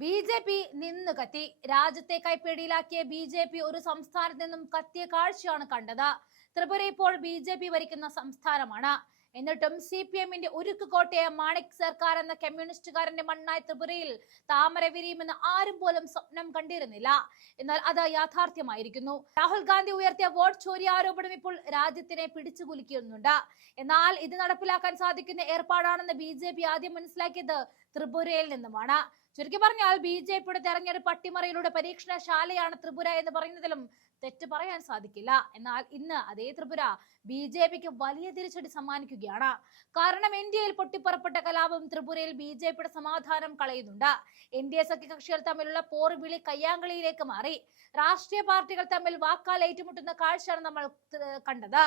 BJP നിന്ന് കത്തി. രാജ്യത്തെ കൈപ്പിടിയിലാക്കിയ ബി.ജെ.പി ഒരു സംസ്ഥാനത്ത് നിന്നും കത്തിയ കാഴ്ചയാണ് കണ്ടത്. ത്രിപുര ഇപ്പോൾ ബി.ജെ.പി ഭരിക്കുന്ന സംസ്ഥാനമാണ്. എന്നിട്ടും CPM-ന്റെ ഉരുക്കുകോട്ടയെ മാണിക് സർക്കാർ എന്ന കമ്മ്യൂണിസ്റ്റുകാരന്റെ മണ്ണായ ത്രിപുരയിൽ താമര വിരിയുമെന്ന് ആരും പോലും സ്വപ്നം കണ്ടിരുന്നില്ല. എന്നാൽ അത് യാഥാർത്ഥ്യമായിരിക്കുന്നു. രാഹുൽ ഗാന്ധി ഉയർത്തിയ വോട്ട് ചോരി ആരോപണം ഇപ്പോൾ രാജ്യത്തിനെ പിടിച്ചുകുലുക്കുന്നുണ്ട്. എന്നാൽ ഇത് നടപ്പിലാക്കാൻ സാധിക്കുന്ന ഏർപ്പാടാണെന്ന് ബി.ജെ.പി ആദ്യം മനസ്സിലാക്കിയത് ത്രിപുരയിൽ നിന്നുമാണ്. ചുരുക്കി പറഞ്ഞാൽ ബി.ജെ.പിയുടെ തെരഞ്ഞെടുപ്പ് അട്ടിമറിയിലൂടെ പരീക്ഷണശാലയാണ് ത്രിപുര എന്ന് പറയുന്നതിലും തെറ്റ് പറയാൻ സാധിക്കില്ല. എന്നാൽ ഇന്ന് അതേ ത്രിപുര ബി.ജെ.പിക്ക് വലിയ തിരിച്ചടി സമ്മാനിക്കുകയാണ്. കാരണം ഇന്ത്യയിൽ പൊട്ടിപ്പുറപ്പെട്ട കലാപം ത്രിപുരയിൽ ബി.ജെ.പിയുടെ സമാധാനം കളയുന്നുണ്ട്. NDA സഖ്യകക്ഷികൾ തമ്മിലുള്ള പോർവിളി കയ്യാങ്കളിയിലേക്ക് മാറി. രാഷ്ട്രീയ പാർട്ടികൾ തമ്മിൽ വാക്കാൽ ഏറ്റുമുട്ടുന്ന കാഴ്ചയാണ് നമ്മൾ കണ്ടത്.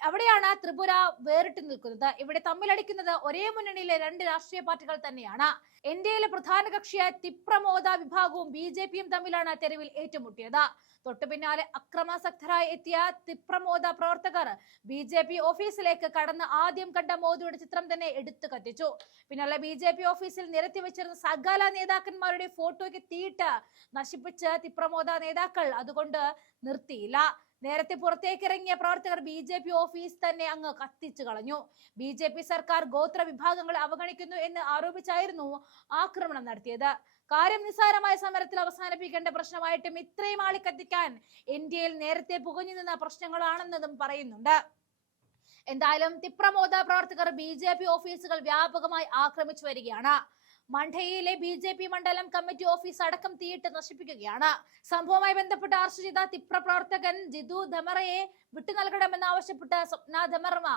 അവിടെയാണ് ത്രിപുര വേറിട്ട് നിൽക്കുന്നത്. ഇവിടെ തമ്മിലടിക്കുന്നത് ഒരേ മുന്നണിയിലെ രണ്ട് രാഷ്ട്രീയ പാർട്ടികൾ തന്നെയാണ്. NDAയിലെ പ്രധാന കക്ഷിയായ തിപ്രമോദ വിഭാഗവും ബി.ജെ.പിയും തമ്മിലാണ് തെരുവിൽ ഏറ്റുമുട്ടിയത്. തൊട്ടു പിന്നാലെ അക്രമാസക്തരായി എത്തിയ തിപ്രമോദ പ്രവർത്തകർ ബി.ജെ.പി ഓഫീസിലേക്ക് കടന്ന് ആദ്യം കണ്ട മോദിയുടെ ചിത്രം തന്നെ എടുത്തു കത്തിച്ചു. പിന്നാലെ ബി.ജെ.പി ഓഫീസിൽ നിരത്തി വെച്ചിരുന്ന സകല നേതാക്കന്മാരുടെ ഫോട്ടോയ്ക്ക് തീയിട്ട് നശിപ്പിച്ച് തിപ്രമോദ നേതാക്കൾ അതുകൊണ്ട് നിർത്തിയില്ല. നേരത്തെ പുറത്തേക്കിറങ്ങിയ പ്രവർത്തകർ ബി.ജെ.പി ഓഫീസ് തന്നെ അങ്ങ് കത്തിച്ചു കളഞ്ഞു. ബി.ജെ.പി സർക്കാർ ഗോത്ര വിഭാഗങ്ങളെ അവഗണിക്കുന്നു എന്ന് ആരോപിച്ചായിരുന്നു ആക്രമണം നടത്തിയത്. കാര്യം നിസ്സാരമായ സമരത്തിൽ അവസാനിപ്പിക്കേണ്ട പ്രശ്നമായിട്ടും ഇത്രയും ആളിക്കത്തിക്കാൻ ഇന്ത്യയിൽ നേരത്തെ പുകഞ്ഞു നിന്ന പ്രശ്നങ്ങളാണെന്നതും പറയുന്നുണ്ട്. എന്തായാലും തിപ്രമോദ പ്രവർത്തകർ ബി.ജെ.പി ഓഫീസുകൾ വ്യാപകമായി ആക്രമിച്ചു വരികയാണ്. മണ്ഡയിലെ ബി.ജെ.പി മണ്ഡലം കമ്മിറ്റി ഓഫീസ് അടക്കം തീയിട്ട് നശിപ്പിക്കുകയാണ്. സംഭവവുമായി ബന്ധപ്പെട്ട് അറസ്റ്റ് ചെയ്ത തിപ്ര പ്രവർത്തകൻ ജിതു ധമറയെ വിട്ടുനൽകണമെന്നാവശ്യപ്പെട്ട് സ്വപ്ന ധമർമ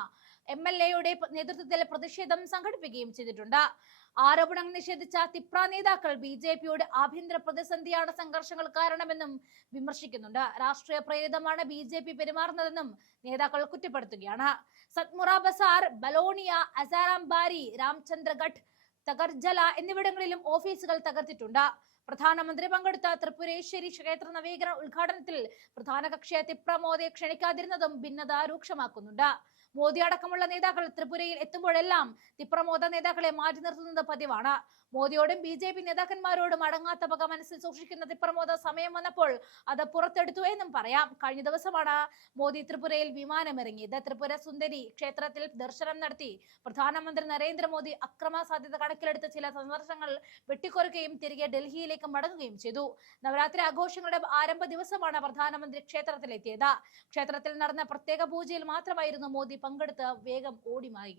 MLA-യുടെ നേതൃത്വത്തിൽ പ്രതിഷേധം സംഘടിപ്പിക്കുകയും ചെയ്തിട്ടുണ്ട്. ആരോപണങ്ങൾ നിഷേധിച്ച തിപ്ര നേതാക്കൾ ബി.ജെ.പിയുടെ ആഭ്യന്തര പ്രതിസന്ധിയാണ് സംഘർഷങ്ങൾ കാരണമെന്നും വിമർശിക്കുന്നുണ്ട്. രാഷ്ട്രീയ പ്രേരിതമാണ് ബി.ജെ.പി പെരുമാറുന്നതെന്നും നേതാക്കൾ കുറ്റപ്പെടുത്തുകയാണ്. സത്മുറ ബസാർ, ബലോണിയ, അസാറാംബാരി, രാംചന്ദ്രഗഡ്, തകർജല എന്നിവിടങ്ങളിലും ഓഫീസുകൾ തകർത്തിട്ടുണ്ട്. പ്രധാനമന്ത്രി പങ്കെടുത്ത ത്രിപുരേശ്വരി ക്ഷേത്ര നവീകരണ ഉദ്ഘാടനത്തിൽ പ്രധാന കക്ഷിയെ തിപ്രമോദയെ ക്ഷണിക്കാതിരുന്നതും ഭിന്നത രൂക്ഷമാക്കുന്നുണ്ട്. മോദി അടക്കമുള്ള നേതാക്കൾ ത്രിപുരയിൽ എത്തുമ്പോഴെല്ലാം തിപ്രമോദ നേതാക്കളെ മാറ്റി നിർത്തുന്നത് പതിവാണ്. മോദിയോടും ബി.ജെ.പി നേതാക്കന്മാരോടും അടങ്ങാത്ത പക മനസ്സിൽ സൂക്ഷിക്കുന്ന തിപ്രമോദ സമയം വന്നപ്പോൾ അത് പുറത്തെടുത്തു എന്നും പറയാം. കഴിഞ്ഞ ദിവസമാണ് മോദി ത്രിപുരയിൽ വിമാനമിറങ്ങിയത്. ത്രിപുര സുന്ദരി ക്ഷേത്രത്തിൽ ദർശനം നടത്തി പ്രധാനമന്ത്രി നരേന്ദ്രമോദി അക്രമ സാധ്യത കണക്കിലെടുത്ത് ചില സന്ദർശനങ്ങൾ വെട്ടിക്കുറയ്ക്കുകയും തിരികെ ഡൽഹിയിലേക്ക് മടങ്ങുകയും ചെയ്തു. നവരാത്രി ആഘോഷങ്ങളുടെ ആരംഭ ദിവസമാണ് പ്രധാനമന്ത്രി ക്ഷേത്രത്തിലെത്തിയത്. ക്ഷേത്രത്തിൽ നടന്ന പ്രത്യേക പൂജയിൽ മാത്രമായിരുന്നു മോദി പങ്കെടുത്ത് വേഗം ഓടിമാറി.